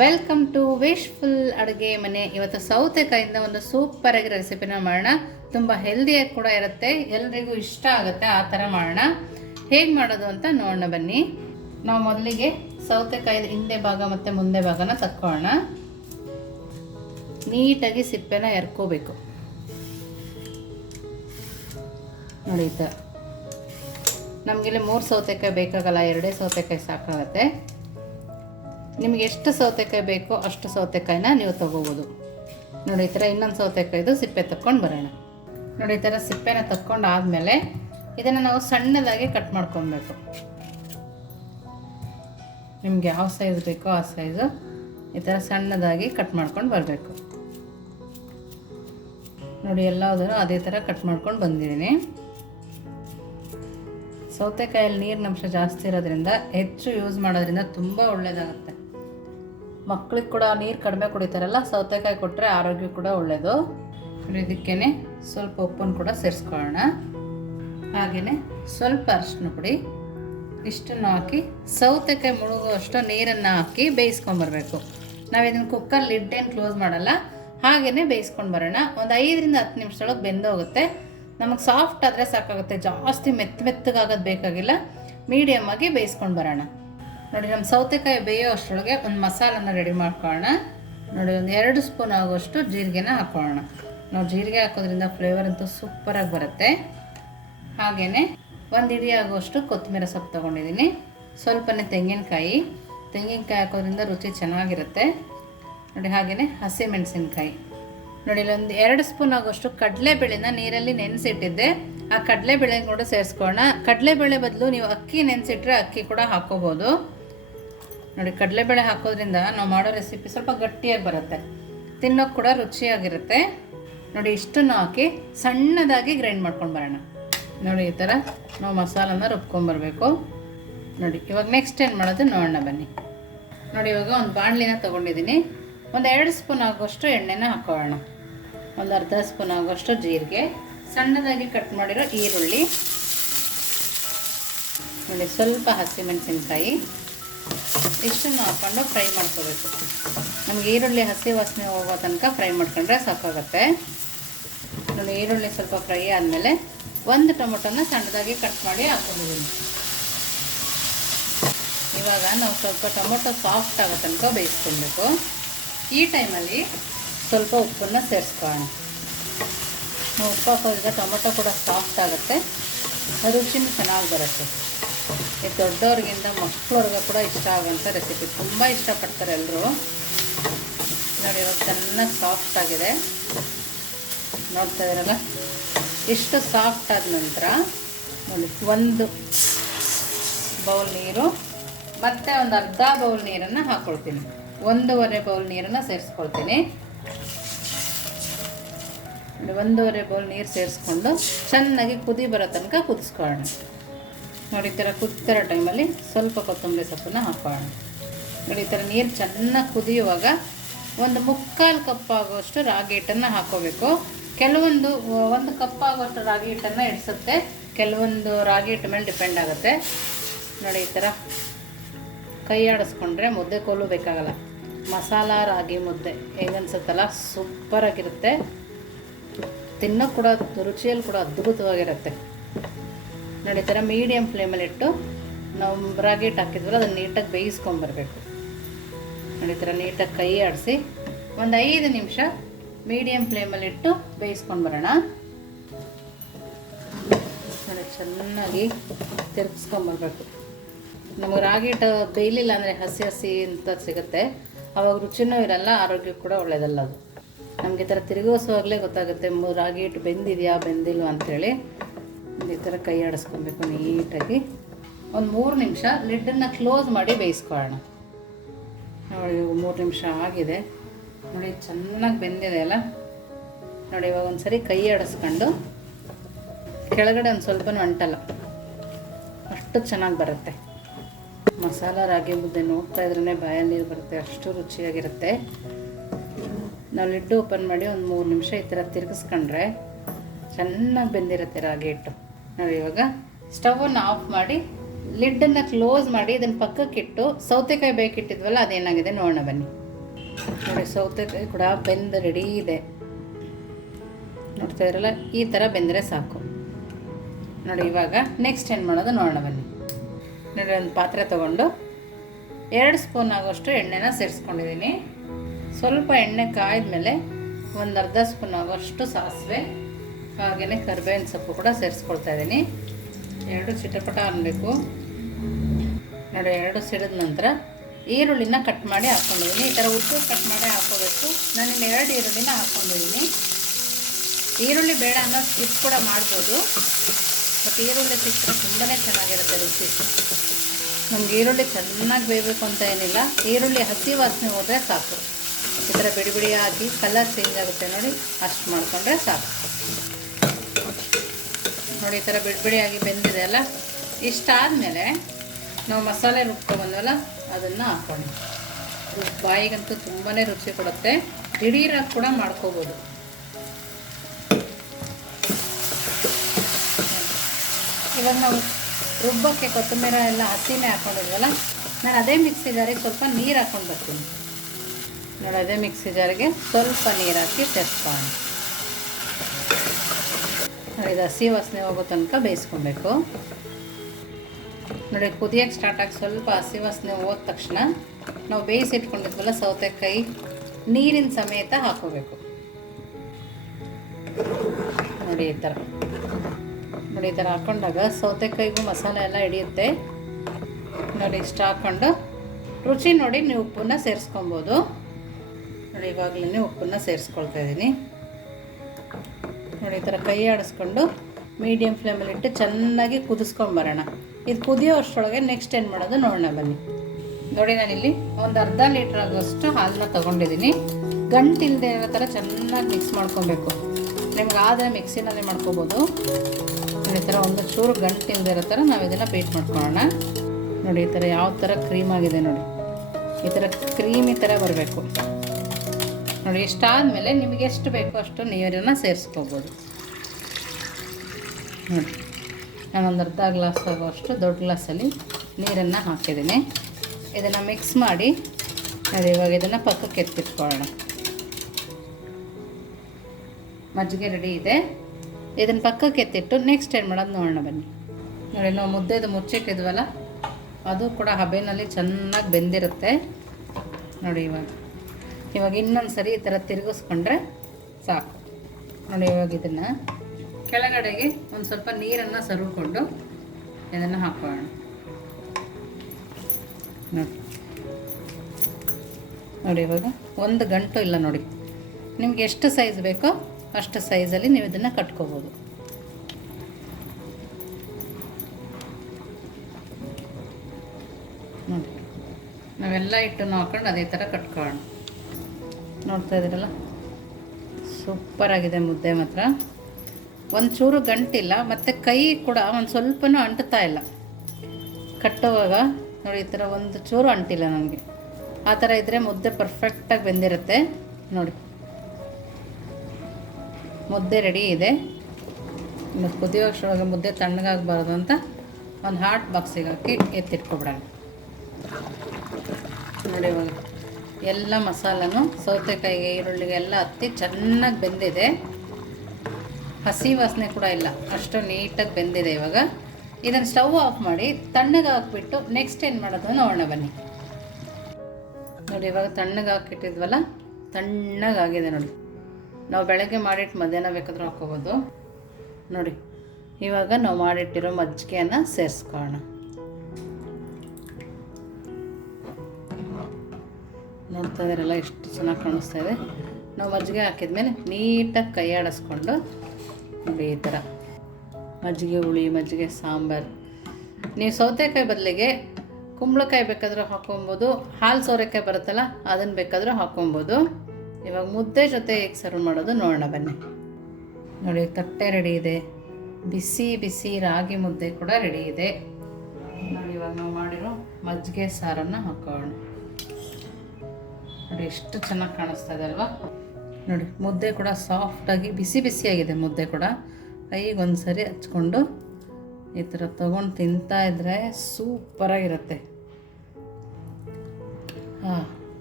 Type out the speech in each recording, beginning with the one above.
Welcome to wishful ಅಡುಗೆ ಮನೆ. ಇವತ್ತು ಸೌತೆಕಾಯಿಂದ ಒಂದು ಸೂಪರ್ ಆಗಿ ರೆಸಿಪಿನ ಮಾಡೋಣ. ತುಂಬ ಹೆಲ್ದಿಯಾಗಿ ಕೂಡ ಇರುತ್ತೆ, ಎಲ್ರಿಗೂ ಇಷ್ಟ ಆಗುತ್ತೆ. ಆ ಥರ ಮಾಡೋಣ. ಹೇಗೆ ಮಾಡೋದು ಅಂತ ನೋಡೋಣ ಬನ್ನಿ. ನಾವು ಮೊದಲಿಗೆ ಸೌತೆಕಾಯಿದ ಹಿಂದೆ ಭಾಗ ಮತ್ತು ಮುಂದೆ ಭಾಗನ ತಕ್ಕೊಳ್ಳೋಣ. ನೀಟಾಗಿ ಸಿಪ್ಪೆನ ಎರ್ಕೋಬೇಕು. ನೋಡಿ ಈ ಥರ. ನಮಗಿಲ್ಲಿ 3 ಸೌತೆಕಾಯಿ ಬೇಕಾಗಲ್ಲ, 2 ಸೌತೆಕಾಯಿ ಸಾಕಾಗುತ್ತೆ. ನಿಮಗೆ ಎಷ್ಟು ಸೌತೆಕಾಯಿ ಬೇಕೋ ಅಷ್ಟು ಸೌತೆಕಾಯಿನ ನೀವು ತೊಗೋಬೋದು. ನೋಡಿ ಈ ಥರ ಇನ್ನೊಂದು ಸೌತೆಕಾಯಿದು ಸಿಪ್ಪೆ ತಕ್ಕೊಂಡು ಬರೋಣ. ನೋಡಿ ಈ ಥರ ಸಿಪ್ಪೆನ ತಕ್ಕೊಂಡು ಆದಮೇಲೆ ಇದನ್ನು ನಾವು ಸಣ್ಣದಾಗಿ ಕಟ್ ಮಾಡ್ಕೊಬೇಕು. ನಿಮಗೆ ಯಾವ ಸೈಜ್ ಬೇಕೋ ಆ ಸೈಜು ಈ ಥರ ಸಣ್ಣದಾಗಿ ಕಟ್ ಮಾಡ್ಕೊಂಡು ಬರಬೇಕು. ನೋಡಿ ಎಲ್ಲದನ್ನು ಅದೇ ಥರ ಕಟ್ ಮಾಡ್ಕೊಂಡು ಬಂದಿದ್ದೀನಿ. ಸೌತೆಕಾಯಲ್ಲಿ ನೀರಿನ ಅಂಶ ಜಾಸ್ತಿ ಇರೋದ್ರಿಂದ ಹೆಚ್ಚು ಯೂಸ್ ಮಾಡೋದ್ರಿಂದ ತುಂಬ ಒಳ್ಳೆಯದಾಗುತ್ತೆ. ಮಕ್ಕಳಿಗೆ ಕೂಡ ನೀರು ಕಡಿಮೆ ಕುಡಿತಾರಲ್ಲ, ಸೌತೆಕಾಯಿ ಕೊಟ್ಟರೆ ಆರೋಗ್ಯ ಕೂಡ ಒಳ್ಳೆಯದು. ಇದಕ್ಕೇ ಸ್ವಲ್ಪ ಉಪ್ಪನ್ನು ಕೂಡ ಸೇರಿಸ್ಕೊಳ್ಳೋಣ. ಹಾಗೆಯೇ ಸ್ವಲ್ಪ ಅರಿಶಿನ ಪುಡಿ, ಇಷ್ಟನ್ನು ಹಾಕಿ ಸೌತೆಕಾಯಿ ಮುಳುಗುವಷ್ಟು ನೀರನ್ನು ಹಾಕಿ ಬೇಯಿಸ್ಕೊಂಬರ್ಬೇಕು. ನಾವು ಇದನ್ನು ಕುಕ್ಕರ್ ಲಿಡ್ ಏನು ಕ್ಲೋಸ್ ಮಾಡಲ್ಲ, ಹಾಗೆಯೇ ಬೇಯಿಸ್ಕೊಂಡು ಬರೋಣ. ಒಂದು 5ರಿಂದ 10 ನಿಮಿಷದೊಳಗೆ ಬೆಂದೋಗುತ್ತೆ. ನಮಗೆ ಸಾಫ್ಟ್ ಆದರೆ ಸಾಕಾಗುತ್ತೆ, ಜಾಸ್ತಿ ಮೆತ್ತಗಾಗೋದು ಬೇಕಾಗಿಲ್ಲ. ಮೀಡಿಯಮ್ ಆಗಿ ಬೇಯಿಸ್ಕೊಂಡು ಬರೋಣ. ನೋಡಿ ನಮ್ಮ ಸೌತೆಕಾಯಿ ಬೇಯೋ ಅಷ್ಟರೊಳಗೆ ಒಂದು ಮಸಾಲನ ರೆಡಿ ಮಾಡ್ಕೊಳ್ಳೋಣ. ನೋಡಿ ಒಂದು 2 ಸ್ಪೂನ್ ಆಗೋಷ್ಟು ಜೀರಿಗೆನ ಹಾಕ್ಕೊಳ್ಳೋಣ. ನಾವು ಜೀರಿಗೆ ಹಾಕೋದ್ರಿಂದ ಫ್ಲೇವರ್ ಅಂತೂ ಸೂಪರಾಗಿ ಬರುತ್ತೆ. ಹಾಗೆಯೇ 1 ಹಿಡಿ ಆಗೋಷ್ಟು ಕೊತ್ತಂಬರಿ ಸೊಪ್ಪು ತೊಗೊಂಡಿದ್ದೀನಿ. ಸ್ವಲ್ಪನೇ ತೆಂಗಿನಕಾಯಿ ಹಾಕೋದ್ರಿಂದ ರುಚಿ ಚೆನ್ನಾಗಿರುತ್ತೆ. ನೋಡಿ ಹಾಗೆಯೇ ಹಸಿಮೆಣಸಿನ್ಕಾಯಿ. ನೋಡಿ ಇಲ್ಲೊಂದು 2 ಸ್ಪೂನ್ ಆಗೋಷ್ಟು ಕಡಲೆಬೇಳೆನ ನೀರಲ್ಲಿ ನೆನೆಸಿಟ್ಟಿದ್ದೆ. ಆ ಕಡಲೆಬೇಳೆ ಕೂಡ ಸೇರಿಸ್ಕೊಳ್ಳೋಣ. ಕಡಲೆಬೇಳೆ ಬದಲು ನೀವು ಅಕ್ಕಿ ನೆನೆಸಿಟ್ರೆ ಅಕ್ಕಿ ಕೂಡ ಹಾಕೋಬೋದು. ನೋಡಿ ಕಡಲೆಬೇಳೆ ಹಾಕೋದ್ರಿಂದ ನಾವು ಮಾಡೋ ರೆಸಿಪಿ ಸ್ವಲ್ಪ ಗಟ್ಟಿಯಾಗಿ ಬರುತ್ತೆ, ತಿನ್ನೋಕೆ ಕೂಡ ರುಚಿಯಾಗಿರುತ್ತೆ. ನೋಡಿ ಇಷ್ಟನ್ನು ಹಾಕಿ ಸಣ್ಣದಾಗಿ ಗ್ರೈಂಡ್ ಮಾಡ್ಕೊಂಡು ಬರೋಣ. ನೋಡಿ ಈ ಥರ ನಾವು ಮಸಾಲನ ರುಬ್ಕೊಂಬರ್ಬೇಕು. ನೋಡಿ ಇವಾಗ ನೆಕ್ಸ್ಟ್ ಏನು ಮಾಡೋದು ನೋಡೋಣ ಬನ್ನಿ. ನೋಡಿ ಇವಾಗ ಒಂದು ಬಾಣಲಿನ ತೊಗೊಂಡಿದ್ದೀನಿ. ಒಂದು 2 ಸ್ಪೂನ್ ಆಗೋಷ್ಟು ಎಣ್ಣೆನ ಹಾಕೊಳ್ಳೋಣ. ಒಂದು ಅರ್ಧ ಸ್ಪೂನ್ ಆಗೋಷ್ಟು ಜೀರಿಗೆ, ಸಣ್ಣದಾಗಿ ಕಟ್ ಮಾಡಿರೋ ಈರುಳ್ಳಿ, ನೋಡಿ ಸ್ವಲ್ಪ ಹಸಿಮೆಣಸಿನ್ಕಾಯಿ, ಇಷ್ಟನ್ನು ಹಾಕ್ಕೊಂಡು ಫ್ರೈ ಮಾಡ್ಕೋಬೇಕು. ನಮಗೆ ಈರುಳ್ಳಿ ಹಸಿ ವಾಸನೆ ಹೋಗೋ ತನಕ ಫ್ರೈ ಮಾಡ್ಕೊಂಡ್ರೆ ಸಾಕಾಗುತ್ತೆ. ನೋಡಿ ಈರುಳ್ಳಿ ಸ್ವಲ್ಪ ಫ್ರೈ ಆದಮೇಲೆ 1 ಟೊಮೊಟೊನ ಸಣ್ಣದಾಗಿ ಕಟ್ ಮಾಡಿ ಹಾಕ್ಕೊಂಡಿದ್ದೀನಿ. ಇವಾಗ ನಾವು ಸ್ವಲ್ಪ ಟೊಮೊಟೊ ಸಾಫ್ಟ್ ಆಗೋ ತನಕ ಬೇಯಿಸ್ಕೊಬೇಕು. ಈ ಟೈಮಲ್ಲಿ ಸ್ವಲ್ಪ ಉಪ್ಪನ್ನು ಸೇರಿಸ್ಕೊಳ್ಳೋಣ. ಉಪ್ಪು ಹಾಕೋದ್ರಿಂದ ಟೊಮೊಟೊ ಕೂಡ ಸಾಫ್ಟ್ ಆಗುತ್ತೆ, ರುಚಿನೂ ಚೆನ್ನಾಗಿ ಬರುತ್ತೆ. ಇದು ದೊಡ್ಡವ್ರಿಗಿಂತ ಮಕ್ಕಳವ್ರಿಗೆ ಕೂಡ ಇಷ್ಟ ಆಗೋಂಥ ರೆಸಿಪಿ, ತುಂಬ ಇಷ್ಟಪಡ್ತಾರೆ ಎಲ್ಲರೂ. ನೋಡಿ ಇವಾಗ ಚೆನ್ನಾಗಿ ಸಾಫ್ಟ್ ಆಗಿದೆ, ನೋಡ್ತಾ ಇದ್ದೀರಲ್ಲ. ಇಷ್ಟು ಸಾಫ್ಟ್ ಆದ ನಂತರ ನೋಡಿ 1 ಬೌಲ್ ನೀರು ಮತ್ತು ಒಂದು ಅರ್ಧ ಬೌಲ್ ನೀರನ್ನು ಹಾಕ್ಕೊಳ್ತೀನಿ. 1.5 ಬೌಲ್ ನೀರನ್ನು ಸೇರಿಸ್ಕೊಳ್ತೀನಿ. 1.5 ಬೌಲ್ ನೀರು ಸೇರಿಸ್ಕೊಂಡು ಚೆನ್ನಾಗಿ ಕುದಿ ಬರೋ ತನಕ ಕುದಿಸ್ಕೊಳ್ಳೋಣ. ನೋಡಿ ಈ ಥರ ಕುದಿತಿರೋ ಟೈಮಲ್ಲಿ ಸ್ವಲ್ಪ ಕೊತ್ತಂಬರಿ ಸೊಪ್ಪನ್ನು ಹಾಕೋಣ. ನೋಡಿ ಈ ಥರ ನೀರು ಚೆನ್ನಾಗಿ ಕುದಿಯುವಾಗ 1/4 ಕಪ್ ಆಗೋಷ್ಟು ರಾಗಿ ಹಿಟ್ಟನ್ನು ಹಾಕೋಬೇಕು. ಕೆಲವೊಂದು 1 ಕಪ್ ಆಗೋಷ್ಟು ರಾಗಿ ಹಿಟ್ಟನ್ನು ಇಡಿಸುತ್ತೆ, ಕೆಲವೊಂದು ರಾಗಿ ಹಿಟ್ಟು ಮೇಲೆ ಡಿಪೆಂಡ್ ಆಗುತ್ತೆ. ನೋಡಿ ಈ ಥರ ಕೈ ಆಡಿಸ್ಕೊಂಡ್ರೆ ಮುದ್ದೆ ಕೋಲು ಬೇಕಾಗಲ್ಲ. ಮಸಾಲ ರಾಗಿ ಮುದ್ದೆ ಹೇಗನ್ಸುತ್ತಲ್ಲ, ಸೂಪರಾಗಿರುತ್ತೆ. ತಿನ್ನೋ ಕೂಡ ರುಚಿಯಲ್ಲಿ ಕೂಡ ಅದ್ಭುತವಾಗಿರುತ್ತೆ. ನೋಡಿ ಈ ಥರ ಮೀಡಿಯಮ್ ಫ್ಲೇಮಲ್ಲಿ ಇಟ್ಟು ನಾವು ರಾಗಿ ಹಿಟ್ಟು ಹಾಕಿದ್ವಲ್ಲ ಅದನ್ನು ನೀಟಾಗಿ ಬೇಯಿಸ್ಕೊಂಬರ್ಬೇಕು. ನೋಡಿ ಈ ಥರ ನೀಟಾಗಿ ಕೈ ಆಡಿಸಿ ಒಂದು 5 ನಿಮಿಷ ಮೀಡಿಯಮ್ ಫ್ಲೇಮಲ್ಲಿಟ್ಟು ಬೇಯಿಸ್ಕೊಂಡು ಬರೋಣ. ನೋಡಿ ಚೆನ್ನಾಗಿ ತಿರುಗಿಸ್ಕೊಂಬರ್ಬೇಕು. ನಮಗೆ ರಾಗಿ ಹಿಟ್ಟು ಬೇಯಲಿಲ್ಲ ಅಂದರೆ ಹಸಿ ಅಂತ ಸಿಗುತ್ತೆ, ಆವಾಗ ರುಚಿನೂ ಇರಲ್ಲ, ಆರೋಗ್ಯ ಕೂಡ ಒಳ್ಳೆಯದಲ್ಲ. ಅದು ನಮಗೆ ಈ ಥರ ತಿರುಗಿಸುವಾಗಲೇ ಗೊತ್ತಾಗುತ್ತೆ ರಾಗಿ ಹಿಟ್ಟು ಬೆಂದಿದೆಯಾ ಬೆಂದಿಲ್ವ ಅಂಥೇಳಿ. ಈ ಥರ ಕೈ ಆಡಿಸ್ಕೊಬೇಕು ನೀಟಾಗಿ. ಒಂದು 3 ನಿಮಿಷ ಲಿಡ್ಡನ್ನು ಕ್ಲೋಸ್ ಮಾಡಿ ಬೇಯಿಸ್ಕೊಳ್ಳೋಣ. ನೋಡಿ 3 ನಿಮಿಷ ಆಗಿದೆ. ನೋಡಿ ಚೆನ್ನಾಗಿ ಬೆಂದಿದೆ ಅಲ್ಲ. ನೋಡಿ ಇವಾಗ ಒಂದು ಸರಿ ಕೈ ಆಡಿಸ್ಕೊಂಡು ಕೆಳಗಡೆ ಒಂದು ಸ್ವಲ್ಪನೂ ಅಂಟಲ್ಲ, ಅಷ್ಟು ಚೆನ್ನಾಗಿ ಬರುತ್ತೆ. ಮಸಾಲ ರಾಗಿ ಮುದ್ದೆ ನೋಡ್ತಾ ಇದ್ರೇ ಬಾಯಲ್ಲಿ ನೀರು ಬರುತ್ತೆ, ಅಷ್ಟು ರುಚಿಯಾಗಿರುತ್ತೆ. ನಾವು ಲಿಡ್ಡು ಓಪನ್ ಮಾಡಿ ಒಂದು 3 ನಿಮಿಷ ಈ ಥರ ತಿರುಗಿಸ್ಕೊಂಡ್ರೆ ಚೆನ್ನಾಗಿ ಬೆಂದಿರುತ್ತೆ ರಾಗಿ ಹಿಟ್ಟು. ನೋಡಿ ಇವಾಗ ಸ್ಟವನ್ನು ಆಫ್ ಮಾಡಿ ಲಿಡ್ಡನ್ನು ಕ್ಲೋಸ್ ಮಾಡಿ ಇದನ್ನು ಪಕ್ಕಕ್ಕಿಟ್ಟು ಸೌತೆಕಾಯಿ ಬೇಕಿಟ್ಟಿದ್ವಲ್ಲ ಅದೇನಾಗಿದೆ ನೋಡೋಣ ಬನ್ನಿ. ನೋಡಿ ಸೌತೆಕಾಯಿ ಕೂಡ ಬೆಂದು ರೆಡಿ ಇದೆ. ನೋಡ್ತಾ ಇರಲ್ಲ, ಈ ಥರ ಬೆಂದರೆ ಸಾಕು ನೋಡಿ. ಇವಾಗ ನೆಕ್ಸ್ಟ್ ಏನು ಮಾಡೋದು ನೋಡೋಣ ಬನ್ನಿ. ನೋಡಿ, ಒಂದು ಪಾತ್ರೆ ತೊಗೊಂಡು 2 ಸ್ಪೂನ್ ಆಗೋಷ್ಟು ಎಣ್ಣೆನ ಸೇರಿಸ್ಕೊಂಡಿದ್ದೀನಿ. ಸ್ವಲ್ಪ ಎಣ್ಣೆ ಕಾಯ್ದ್ಮೇಲೆ ಒಂದು ಅರ್ಧ ಸ್ಪೂನ್ ಆಗೋಷ್ಟು ಸಾಸಿವೆ, ಹಾಗೆಯೇ ಕರಿಬೇವಿನ ಸೊಪ್ಪು ಕೂಡ ಸೇರಿಸ್ಕೊಳ್ತಾ ಇದ್ದೀನಿ. 2 ಚಿಟಪಟ ಅನ್ನಬೇಕು ನೋಡಿ. 2 ಸಿಡಿದ ನಂತರ ಈರುಳ್ಳಿನ ಕಟ್ ಮಾಡಿ ಹಾಕ್ಕೊಂಡಿದ್ದೀನಿ. ಈ ಥರ ಉದ್ದು ಕಟ್ ಮಾಡಿ ಹಾಕ್ಕೋಬೇಕು. ನಾನಿನ್ನು 2 ಈರುಳ್ಳಿನ ಹಾಕ್ಕೊಂಡಿದ್ದೀನಿ. ಈರುಳ್ಳಿ ಬೇಡ ಅನ್ನೋ ಸ್ಕಿಪ್ ಕೂಡ ಮಾಡ್ಬೋದು, ಬಟ್ ಈರುಳ್ಳಿ ಸಿಕ್ಕರೆ ತುಂಬಾ ಚೆನ್ನಾಗಿರುತ್ತೆ ರುಚಿ. ನಮ್ಗೆ ಈರುಳ್ಳಿ ಚೆನ್ನಾಗಿ ಬೇಯಬೇಕು ಅಂತ ಏನಿಲ್ಲ, ಈರುಳ್ಳಿ ಹಸಿ ವಾಸನೆ ಹೋದರೆ ಸಾಕು. ಈ ಥರ ಬಿಡಿ ಬಿಡಿಯಾಗಿ ಕಲರ್ ಚೇಂಜ್ ಆಗುತ್ತೆ ನೋಡಿ, ಅಷ್ಟು ಮಾಡಿಕೊಂಡ್ರೆ ಸಾಕು ನೋಡಿ. ಈ ಥರ ಬಿಡಿ ಬಿಡಿಯಾಗಿ ಬೆಂದಿದೆ ಅಲ್ಲ, ಇಷ್ಟಾದಮೇಲೆ ನಾವು ಮಸಾಲೆ ರುಬ್ಕೊಂಡ್ಬಂದ್ವಲ್ಲ ಅದನ್ನು ಹಾಕ್ಕೊಂಡು, ಬಾಯಿಗಂತೂ ತುಂಬಾ ರುಚಿ ಕೊಡುತ್ತೆ. ದಿಢೀರಾಗಿ ಕೂಡ ಮಾಡ್ಕೋಬೋದು. ಇವಾಗ ನಾವು ರುಬ್ಬಕ್ಕೆ ಕೊತ್ತಂಬರಿ ಎಲ್ಲ ಹಸಿನೇ ಹಾಕ್ಕೊಂಡಿದ್ವಲ್ಲ, ನಾನು ಅದೇ ಮಿಕ್ಸಿ ಜಾರಿಗೆ ಸ್ವಲ್ಪ ನೀರು ಹಾಕ್ಕೊಂಡು ಬರ್ತೀನಿ ನೋಡಿ. ಅದೇ ಮಿಕ್ಸಿ ಜಾರಿಗೆ ಸ್ವಲ್ಪ ನೀರು ಹಾಕಿ ಸೇರಿಸ್ಕೊಂಡು ನೋಡಿ, ಇದು ಹಸಿ ವಾಸನೆ ಹೋಗೋ ತನಕ ಬೇಯಿಸ್ಕೊಬೇಕು ನೋಡಿ. ಕುದಿಯೋಕ್ಕೆ ಸ್ಟಾರ್ಟ್ ಆಗಿ ಸ್ವಲ್ಪ ಹಸಿ ವಾಸನೆ ಹೋದ ತಕ್ಷಣ ನಾವು ಬೇಯಿಸಿಟ್ಕೊಂಡಿದ್ವಲ್ಲ ಸೌತೆಕಾಯಿ ನೀರಿನ ಸಮೇತ ಹಾಕೋಬೇಕು ನೋಡಿ. ಈ ಥರ ನೋಡಿ, ಈ ಥರ ಹಾಕ್ಕೊಂಡಾಗ ಸೌತೆಕಾಯಿಗೂ ಮಸಾಲೆ ಎಲ್ಲ ಹಿಡಿಯುತ್ತೆ ನೋಡಿ. ಇಷ್ಟು ಹಾಕ್ಕೊಂಡು ರುಚಿ ನೋಡಿ ನೀವು ಉಪ್ಪನ್ನು ಸೇರಿಸ್ಕೊಬೋದು ನೋಡಿ. ಇವಾಗಲೇ ಉಪ್ಪನ್ನು ಸೇರಿಸ್ಕೊಳ್ತಾ ಇದ್ದೀನಿ ನೋಡಿ. ಈ ಥರ ಕೈ ಆಡಿಸ್ಕೊಂಡು ಮೀಡಿಯಮ್ ಫ್ಲೇಮಲ್ಲಿಟ್ಟು ಚೆನ್ನಾಗಿ ಕುದಿಸ್ಕೊಂಬರೋಣ. ಇದು ಕುದಿಯೋ ಅಷ್ಟರೊಳಗೆ ನೆಕ್ಸ್ಟ್ ಏನು ಮಾಡೋದು ನೋಡೋಣ ಬನ್ನಿ. ನೋಡಿ, ನಾನಿಲ್ಲಿ ಒಂದು ಅರ್ಧ ಲೀಟ್ರ್ ಆಗೋಷ್ಟು ಹಾಲನ್ನ ತೊಗೊಂಡಿದ್ದೀನಿ. ಗಂಟಿಲ್ಲದೆ ಇರೋ ಥರ ಚೆನ್ನಾಗಿ ಮಿಕ್ಸ್ ಮಾಡ್ಕೊಬೇಕು. ನಿಮ್ಗೆ ಆದರೆ ಮಿಕ್ಸಿನಲ್ಲಿ ಮಾಡ್ಕೊಬೋದು. ಈ ಥರ ಒಂದು ಚೂರು ಗಂಟಿಲ್ಲದೆ ಇರೋ ಥರ ನಾವು ಇದನ್ನು ಬೀಟ್ ಮಾಡ್ಕೊಳ್ಳೋಣ ನೋಡಿ. ಈ ಥರ ಯಾವ ಥರ ಕ್ರೀಮ್ ಆಗಿದೆ ನೋಡಿ, ಈ ಥರ ಕ್ರೀಮಿ ಥರ ಬರಬೇಕು ನೋಡಿ. ಇಷ್ಟಾದಮೇಲೆ ನಿಮಗೆ ಎಷ್ಟು ಬೇಕೋ ಅಷ್ಟು ನೀರನ್ನು ಸೇರಿಸ್ಕೋಬೋದು ನೋಡಿ. ನಾನೊಂದು ಅರ್ಧ ಗ್ಲಾಸ್ ಆಗುವಷ್ಟು ದೊಡ್ಡ ಗ್ಲಾಸಲ್ಲಿ ನೀರನ್ನು ಹಾಕಿದ್ದೀನಿ. ಇದನ್ನು ಮಿಕ್ಸ್ ಮಾಡಿ ನೋಡಿ. ಇವಾಗ ಇದನ್ನು ಪಕ್ಕಕ್ಕೆ ಎತ್ತಿಟ್ಕೊಳ್ಳೋಣ. ಮಜ್ಜಿಗೆ ರೆಡಿ ಇದೆ. ಇದನ್ನು ಪಕ್ಕಕ್ಕೆ ಎತ್ತಿಟ್ಟು ನೆಕ್ಸ್ಟ್ ಏನು ಮಾಡೋದು ನೋಡೋಣ ಬನ್ನಿ. ನೋಡಿ, ನಾವು ಮುದ್ದೆದು ಮುಚ್ಚಿಟ್ಟಿದ್ವಲ್ಲ ಅದು ಕೂಡ ಹಬೆನಲ್ಲಿ ಚೆನ್ನಾಗಿ ಬೆಂದಿರುತ್ತೆ ನೋಡಿ. ಇವಾಗ ಇನ್ನೊಂದು ಸರಿ ಈ ಥರ ತಿರುಗಿಸ್ಕೊಂಡ್ರೆ ಸಾಕು ನೋಡಿ. ಇವಾಗ ಇದನ್ನು ಕೆಳಗಡೆಗೆ ಒಂದು ಸ್ವಲ್ಪ ನೀರನ್ನು ಸರುಕೊಂಡು ಇದನ್ನು ಹಾಕೋಣ ನೋಡಿ. ನೋಡಿ, ಇವಾಗ ಒಂದು ಗಂಟು ಇಲ್ಲ ನೋಡಿ. ನಿಮ್ಗೆ ಎಷ್ಟು ಸೈಜ್ ಬೇಕೋ ಅಷ್ಟು ಸೈಜಲ್ಲಿ ನೀವು ಇದನ್ನು ಕಟ್ಕೋಬೋದು ನೋಡಿ. ನಾವೆಲ್ಲ ಹಿಟ್ಟನ್ನು ಹಾಕೊಂಡು ಅದೇ ಥರ ಕಟ್ಕೊಳ್ಳೋಣ. ನೋಡ್ತಾ ಇದ್ದೀರಲ್ಲ, ಸೂಪರಾಗಿದೆ ಮುದ್ದೆ ಮಾತ್ರ. ಒಂಚೂರು ಗಂಟಿಲ್ಲ, ಮತ್ತು ಕೈ ಕೂಡ ಒಂದು ಸ್ವಲ್ಪನೂ ಅಂಟುತ್ತಾ ಇಲ್ಲ ಕಟ್ಟುವಾಗ ನೋಡಿ. ಈ ಥರ ಒಂದು ಚೂರು ಅಂಟಿಲ್ಲ ನನಗೆ. ಆ ಥರ ಇದ್ದರೆ ಮುದ್ದೆ ಪರ್ಫೆಕ್ಟಾಗಿ ಬೆಂದಿರುತ್ತೆ ನೋಡಿ. ಮುದ್ದೆ ರೆಡಿ ಇದೆ. ಇನ್ನು ಕುದಿಯೋಷ್ಟರೊಳಗೆ ಮುದ್ದೆ ತಣ್ಣಗಾಗಬಾರ್ದು ಅಂತ ಒಂದು ಹಾಟ್ ಬಾಕ್ಸಿಗೆ ಹಾಕಿ ಎತ್ತಿಟ್ಕೊಬಿಡೋಣ ನೋಡಿ. ಇವಾಗ ಎಲ್ಲ ಮಸಾಲನೂ ಸೌತೆಕಾಯಿಗೆ ಈರುಳ್ಳಿಗೆ ಎಲ್ಲ ಹತ್ತಿ ಚೆನ್ನಾಗಿ ಬೆಂದಿದೆ. ಹಸಿ ವಾಸನೆ ಕೂಡ ಇಲ್ಲ, ಅಷ್ಟು ನೀಟಾಗಿ ಬೆಂದಿದೆ. ಇವಾಗ ಇದನ್ನು ಸ್ಟವ್ ಆಫ್ ಮಾಡಿ ತಣ್ಣಗೆ ಹಾಕ್ಬಿಟ್ಟು ನೆಕ್ಸ್ಟ್ ಏನು ಮಾಡೋದು ನೋಡೋಣ ಬನ್ನಿ. ನೋಡಿ, ಇವಾಗ ತಣ್ಣಗೆ ಹಾಕಿಟ್ಟಿದ್ವಲ್ಲ, ತಣ್ಣಗಾಗಿದೆ ನೋಡಿ. ನಾವು ಬೆಳಗ್ಗೆ ಮಾಡಿಟ್ಟು ಮಧ್ಯಾಹ್ನ ಬೇಕಾದರೂ ಹಾಕ್ಕೋಬೋದು ನೋಡಿ. ಇವಾಗ ನಾವು ಮಾಡಿಟ್ಟಿರೋ ಮಜ್ಜಿಗೆಯನ್ನು ಸೇರಿಸ್ಕೊಳ್ಳೋಣ. ನೋಡ್ತಾ ಇದ್ದೀರಲ್ಲ ಎಷ್ಟು ಚೆನ್ನಾಗಿ ಕಾಣಿಸ್ತಾ ಇದೆ. ನಾವು ಮಜ್ಜಿಗೆ ಹಾಕಿದ್ಮೇಲೆ ನೀಟಾಗಿ ಕೈ ಆಡಿಸ್ಕೊಂಡು ನೋಡಿ ಈ ಥರ ಮಜ್ಜಿಗೆ ಹುಳಿ, ಮಜ್ಜಿಗೆ ಸಾಂಬಾರು. ನೀವು ಸೌತೆಕಾಯಿ ಬದಲಿಗೆ ಕುಂಬಳಕಾಯಿ ಬೇಕಾದರೂ ಹಾಕ್ಕೊಬೋದು, ಹಾಲು ಸೋರೆಕಾಯಿ ಬರುತ್ತಲ್ಲ ಅದನ್ನು ಬೇಕಾದರೂ ಹಾಕ್ಕೊಬೋದು. ಇವಾಗ ಮುದ್ದೆ ಜೊತೆ ಹೇಗೆ ಸರ್ವ್ ಮಾಡೋದು ನೋಡೋಣ ಬನ್ನಿ. ನೋಡಿ, ತಟ್ಟೆ ರೆಡಿ ಇದೆ. ಬಿಸಿ ಬಿಸಿ ರಾಗಿ ಮುದ್ದೆ ಕೂಡ ರೆಡಿ ಇದೆ ನೋಡಿ. ಇವಾಗ ನಾವು ಮಾಡಿರೋ ಮಜ್ಜಿಗೆ ಸಾರನ್ನು ಹಾಕೋಣ ನೋಡಿ. ಎಷ್ಟು ಚೆನ್ನಾಗಿ ಕಾಣಿಸ್ತಾ ಇದೆ ಅಲ್ವಾ ನೋಡಿ. ಮುದ್ದೆ ಕೂಡ ಸಾಫ್ಟಾಗಿ ಬಿಸಿ ಬಿಸಿಯಾಗಿದೆ. ಮುದ್ದೆ ಕೂಡ ಕೈಗೆ ಒಂದು ಸರಿ ಹಚ್ಕೊಂಡು ಈ ಥರ ತೊಗೊಂಡು ತಿಂತಾ ಇದ್ದರೆ ಸೂಪರಾಗಿರುತ್ತೆ.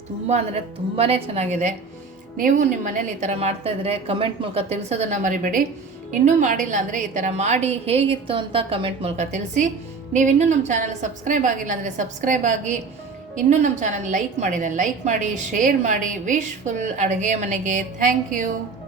ತುಂಬ ಅಂದರೆ ತುಂಬಾ ಚೆನ್ನಾಗಿದೆ. ನೀವು ನಿಮ್ಮ ಮನೇಲಿ ಈ ಥರ ಮಾಡ್ತಾಯಿದ್ರೆ ಕಮೆಂಟ್ ಮೂಲಕ ತಿಳಿಸೋದನ್ನು ಮರಿಬೇಡಿ. ಇನ್ನೂ ಮಾಡಿಲ್ಲ ಅಂದರೆ ಈ ಥರ ಮಾಡಿ ಹೇಗಿತ್ತು ಅಂತ ಕಮೆಂಟ್ ಮೂಲಕ ತಿಳಿಸಿ. ನೀವಿನ್ನೂ ನಮ್ಮ ಚಾನಲ್ ಸಬ್ಸ್ಕ್ರೈಬ್ ಆಗಿಲ್ಲ ಅಂದರೆ ಸಬ್ಸ್ಕ್ರೈಬ್ ಆಗಿ, ಇನ್ನೂ ನಮ್ಮ ಚಾನಲ್ ಲೈಕ್ ಮಾಡಿ, ಶೇರ್ ಮಾಡಿ. ವಿಶ್ಫುಲ್ ಅಡುಗೆ ಮನೆಗೆ ಥ್ಯಾಂಕ್ ಯು.